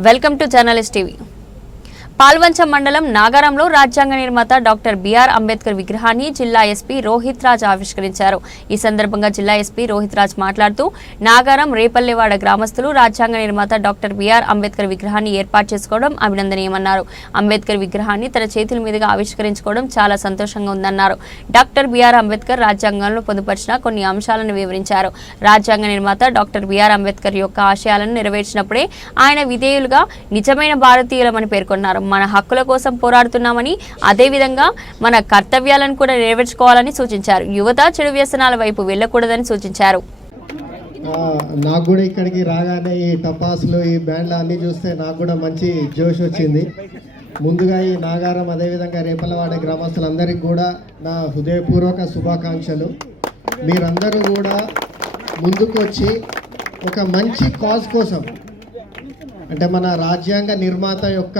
Welcome to journalist TV Palvancha మండలం నాగారంలో రాజ్యాంగ నిర్మాత డాక్టర్ బిఆర్ అంబేద్కర్ విగ్రహాన్ని జిల్లా ఎస్పీ రోహిత్ రాజ్ ఆవిష్కరించారు. ఈ సందర్భంగా జిల్లా ఎస్పీ రోహిత్ రాజ్ మాట్లాడుతూ నాగారం రేపల్లెవాడ గ్రామస్తులు రాజ్యాంగ నిర్మాత డాక్టర్ బిఆర్ అంబేద్కర్ విగ్రహాన్ని ఏర్పాటు చేసుకోవడం అభినందనీయమన్నారు. అంబేద్కర్ విగ్రహాన్ని తన చేతుల మీదుగా ఆవిష్కరించుకోవడం చాలా సంతోషంగా ఉందన్నారు. డాక్టర్ బిఆర్ అంబేద్కర్ రాజ్యాంగంలో పొందుపరిచిన కొన్ని అంశాలను వివరించారు. రాజ్యాంగ నిర్మాత డాక్టర్ బిఆర్ అంబేద్కర్ యొక్క ఆశయాలను నెరవేర్చినప్పుడే ఆయన విధేయులుగా నిజమైన భారతీయులమని పేర్కొన్నారు. మన హక్కుల కోసం పోరాడుతున్నామని అదేవిధంగా మన కర్తవ్యాలను కూడా నెరవేర్చుకోవాలని సూచించారు. యువత చెడు వ్యసనాల వైపు వెళ్ళకూడదని సూచించారు. నాకు కూడా ఇక్కడికి రాగానే ఈ టపాసులు ఈ బ్యాండ్లు అన్నీ చూస్తే నాకు కూడా మంచి జోష్ వచ్చింది. ముందుగా ఈ నాగారం అదేవిధంగా రేపలవాడ గ్రామస్తులందరికీ కూడా నా హృదయపూర్వక శుభాకాంక్షలు. మీరందరూ కూడా ముందుకు వచ్చి ఒక మంచి కాజ్ కోసం అంటే మన రాజ్యాంగ నిర్మాత యొక్క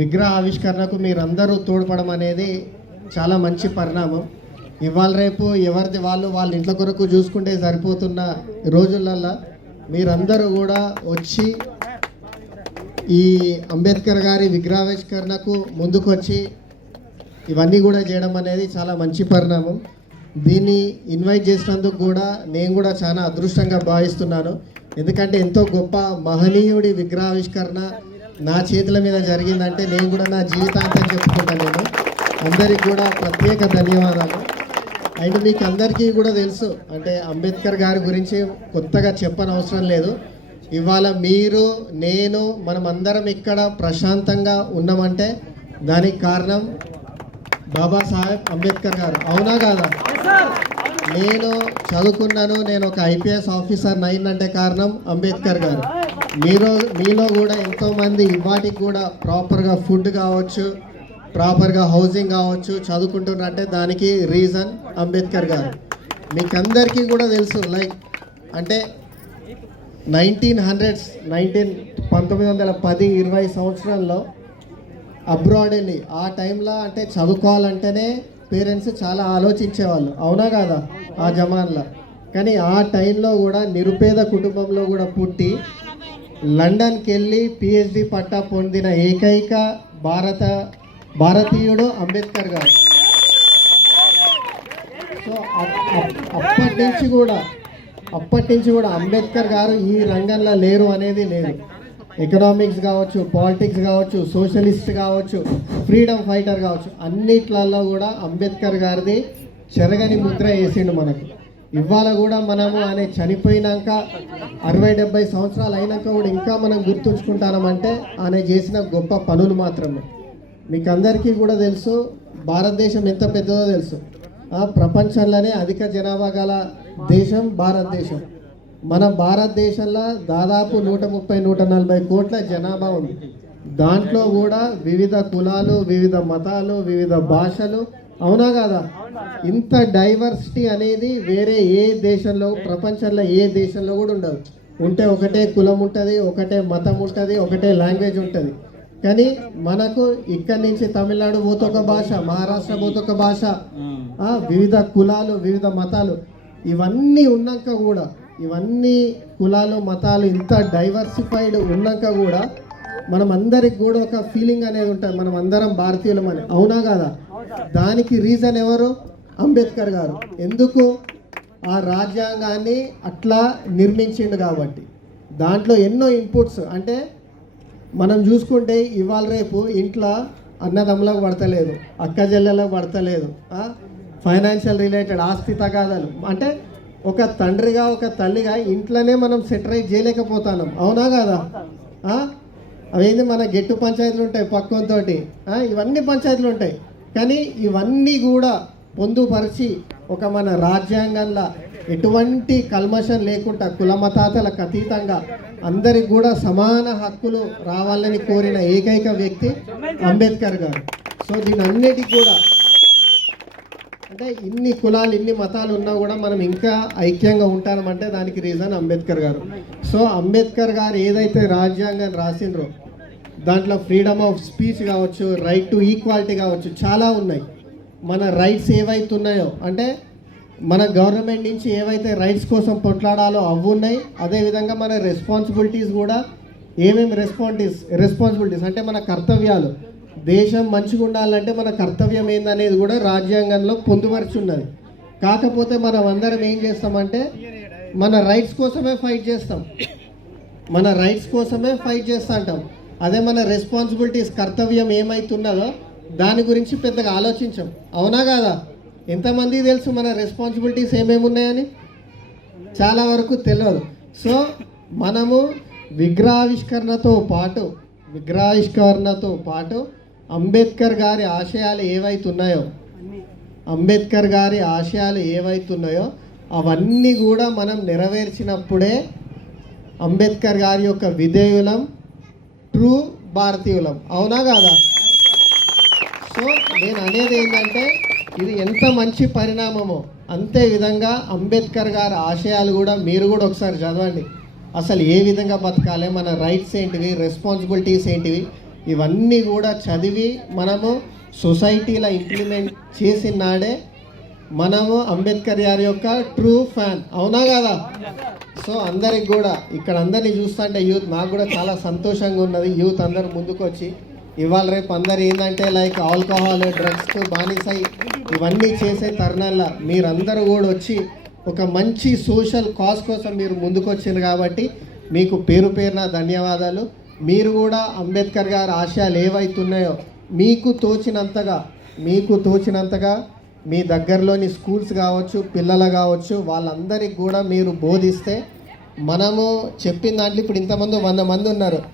విగ్రహ ఆవిష్కరణకు మీరందరూ తోడ్పడం అనేది చాలా మంచి పరిణామం. ఇవాళ రేపు ఎవరిది వాళ్ళు వాళ్ళ ఇంట్ల కొరకు చూసుకుంటే సరిపోతున్న రోజులల్లో మీరందరూ కూడా వచ్చి ఈ అంబేద్కర్ గారి విగ్రహావిష్కరణకు ముందుకొచ్చి ఇవన్నీ కూడా చేయడం అనేది చాలా మంచి పరిణామం. దీన్ని ఇన్వైట్ చేసినందుకు కూడా నేను కూడా చాలా అదృష్టంగా భావిస్తున్నాను. ఎందుకంటే ఎంతో గొప్ప మహనీయుడి విగ్రహావిష్కరణ నా చేతుల మీద జరిగిందంటే నేను కూడా నా జీవితాంతం చెప్పుకుంటాను నేను. అందరికి కూడా ప్రత్యేక ధన్యవాదాలు. అండ్ మీకు అందరికీ కూడా తెలుసు అంటే అంబేద్కర్ గారి గురించి కొత్తగా చెప్పని అవసరం లేదు. ఇవాళ మీరు నేను మనం అందరం ఇక్కడ ప్రశాంతంగా ఉన్నామంటే దానికి కారణం బాబాసాహెబ్ అంబేద్కర్ గారు. అవునా కాదా? నేను చదువుకున్నాను నేను ఒక ఐపీఎస్ ఆఫీసర్ అయిందంటే కారణం అంబేద్కర్ గారు. మీరు మీలో కూడా ఎంతోమంది ఇవాటికి కూడా ప్రాపర్గా ఫుడ్ కావచ్చు ప్రాపర్గా హౌసింగ్ కావచ్చు చదువుకుంటున్నట్టే దానికి రీజన్ అంబేద్కర్ గారు. మీకు అందరికీ కూడా తెలుసు లైక్ అంటే నైన్టీన్ హండ్రెడ్స్ నైన్టీన్ పంతొమ్మిది వందల పది ఇరవై సంవత్సరాల్లో అబ్రాడ్ వెళ్ళి ఆ టైంలో అంటే చదువుకోవాలంటేనే పేరెంట్స్ చాలా ఆలోచించేవాళ్ళు. అవునా కాదా? ఆ జమాన్లో. కానీ ఆ టైంలో కూడా నిరుపేద కుటుంబంలో కూడా పుట్టి లండన్కి వెళ్ళి పిహెచ్డి పట్టా పొందిన ఏకైక భారత భారతీయుడు అంబేద్కర్ గారు. సో అప్- అప్పటి నుంచి కూడా అప్పటి నుంచి కూడా అంబేద్కర్ గారు ఈ రంగంలో లేరు అనేది లేదు. ఎకనామిక్స్ కావచ్చు పాలిటిక్స్ కావచ్చు సోషలిస్ట్ కావచ్చు ఫ్రీడమ్ ఫైటర్ కావచ్చు అన్నిట్లలో కూడా అంబేద్కర్ గారిది చెరగని ముద్ర వేసిండు మనకు. ఇవాళ కూడా మనము ఆయన చనిపోయినాక అరవై డెబ్బై సంవత్సరాలు అయినాక కూడా ఇంకా మనం గుర్తుంచుకుంటామంటే ఆయన చేసిన గొప్ప పనులు మాత్రమే. మీకు అందరికీ కూడా తెలుసు భారతదేశం ఎంత పెద్దదో తెలుసు. ఆ ప్రపంచంలోనే అధిక జనాభా గల దేశం భారతదేశం. మన భారతదేశంలో దాదాపు నూట ముప్పై నూట నలభై కోట్ల జనాభా ఉంది. దాంట్లో కూడా వివిధ కులాలు వివిధ మతాలు వివిధ భాషలు. అవునా కాదా? ఇంత డైవర్సిటీ అనేది వేరే ఏ దేశంలో ప్రపంచంలో ఏ దేశంలో కూడా ఉండదు. ఉంటే ఒకటే కులం ఉంటుంది ఒకటే మతం ఉంటుంది ఒకటే లాంగ్వేజ్ ఉంటుంది. కానీ మనకు ఇక్కడి నుంచి తమిళనాడు పోతే ఒక భాష మహారాష్ట్ర పోతే ఒక భాష. వివిధ కులాలు వివిధ మతాలు. ఇవన్నీ ఉన్నాక కూడా ఇవన్నీ కులాలు మతాలు ఇంత డైవర్సిఫైడ్ ఉన్నాక కూడా మనం అందరికి కూడా ఒక ఫీలింగ్ అనేది ఉంటుంది. మనం అందరం భారతీయులం అని. అవునా కదా? దానికి రీజన్ ఎవరు? అంబేద్కర్ గారు. ఎందుకు? ఆ రాజ్యాంగాన్ని అట్లా నిర్మించిండు కాబట్టి. దాంట్లో ఎన్నో ఇన్పుట్స్ అంటే మనం చూసుకుంటే ఇవాళ రేపు ఇంట్లో అన్నదమ్ములకు పడతలేదు అక్క చెల్లెలకు పడతలేదు ఫైనాన్షియల్ రిలేటెడ్ ఆస్తి తగాదాలు. అంటే ఒక తండ్రిగా ఒక తల్లిగా ఇంట్లోనే మనం సెటరైట్ చేయలేకపోతున్నాం అవునా కదా? అవేంది మన గెట్టు పంచాయతీలు ఉంటాయి పక్కంతోటి. ఇవన్నీ పంచాయతీలు ఉంటాయి. కానీ ఇవన్నీ కూడా పొందుపరిచి ఒక మన రాజ్యాంగంలో ఎటువంటి కల్మషం లేకుండా కులమతాతలకు అతీతంగా అందరికి కూడా సమాన హక్కులు రావాలని కోరిన ఏకైక వ్యక్తి అంబేద్కర్ గారు. సో దీని అన్నిటికి కూడా అంటే ఇన్ని కులాలు ఇన్ని మతాలు ఉన్నా కూడా మనం ఇంకా ఐక్యంగా ఉంటామంటే దానికి రీజన్ అంబేద్కర్ గారు. సో అంబేద్కర్ గారు ఏదైతే రాజ్యాంగం రాసినరో దాంట్లో ఫ్రీడమ్ ఆఫ్ స్పీచ్ కావచ్చు రైట్ టు ఈక్వాలిటీ కావచ్చు చాలా ఉన్నాయి. మన రైట్స్ ఏవైతే ఉన్నాయో అంటే మన గవర్నమెంట్ నుంచి ఏవైతే రైట్స్ కోసం కొట్లాడాలో అవి ఉన్నాయి అదేవిధంగా మన రెస్పాన్సిబిలిటీస్ కూడా ఏమేమి రెస్పాన్సిస్ రెస్పాన్సిబిలిటీస్ అంటే మన కర్తవ్యాలు దేశం మంచిగా ఉండాలంటే మన కర్తవ్యం ఏందనేది కూడా రాజ్యాంగంలో పొందుపరుచున్నది. కాకపోతే మనం అందరం ఏం చేస్తామంటే మన రైట్స్ కోసమే ఫైట్ చేస్తాం. మన రైట్స్ కోసమే ఫైట్ చేస్తా అంటాం. అదే మన రెస్పాన్సిబిలిటీస్ కర్తవ్యం ఏమైతున్నదో దాని గురించి పెద్దగా ఆలోచించాం. అవునా కాదా? ఎంతమంది తెలుసు మన రెస్పాన్సిబిలిటీస్ ఏమేమి ఉన్నాయని చాలా వరకు తెలియదు సో మనము విగ్రహావిష్కరణతో పాటు విగ్రహావిష్కరణతో పాటు అంబేద్కర్ గారి ఆశయాలు ఏవైతున్నాయో? అంబేద్కర్ గారి ఆశయాలు ఏవైతున్నాయో? అవన్నీ కూడా మనం నెరవేర్చినప్పుడే అంబేద్కర్ గారి యొక్క విధేయులం ట్రూ భారతీయులం. అవునా కాదా? సో నేను అనేది ఏంటంటే ఇది ఎంత మంచి పరిణామమో. అంతే విధంగా అంబేద్కర్ గారి ఆశయాలు కూడా మీరు కూడా ఒకసారి చదవండి. అసలు ఏ విధంగా బతకాలి? మన రైట్స్ ఏంటివి? రెస్పాన్సిబిలిటీస్ ఏంటివి? ఇవన్నీ కూడా చదివి మనము సొసైటీలో ఇంప్లిమెంట్ చేసిన నాడే మనము అంబేద్కర్ గారి యొక్క ట్రూ ఫ్యాన్. అవునా కదా? సో అందరికి కూడా ఇక్కడ అందరినీ చూస్తుంటే యూత్ నాకు కూడా చాలా సంతోషంగా ఉన్నది యూత్ అందరు ముందుకు వచ్చి ఇవాళ రేపు అందరు ఏంటంటే లైక్ ఆల్కహాల్ డ్రగ్స్ బానిసై ఇవన్నీ చేసే తరుణాల్లో మీరందరూ కూడా వచ్చి ఒక మంచి సోషల్ కాజ్ కోసం మీరు ముందుకొచ్చింది కాబట్టి మీకు పేరు పేరున ధన్యవాదాలు. మీరు కూడా అంబేద్కర్ గారి ఆశయాలు ఏవైతున్నాయో మీకు తోచినంతగా మీకు తోచినంతగా మీ దగ్గరలోని స్కూల్స్ కావచ్చు పిల్లలు కావచ్చు వాళ్ళందరికీ కూడా మీరు బోధిస్తే మనము చెప్పిన దాంట్లో ఇప్పుడు ఇంతమంది వంద మంది ఉన్నారు.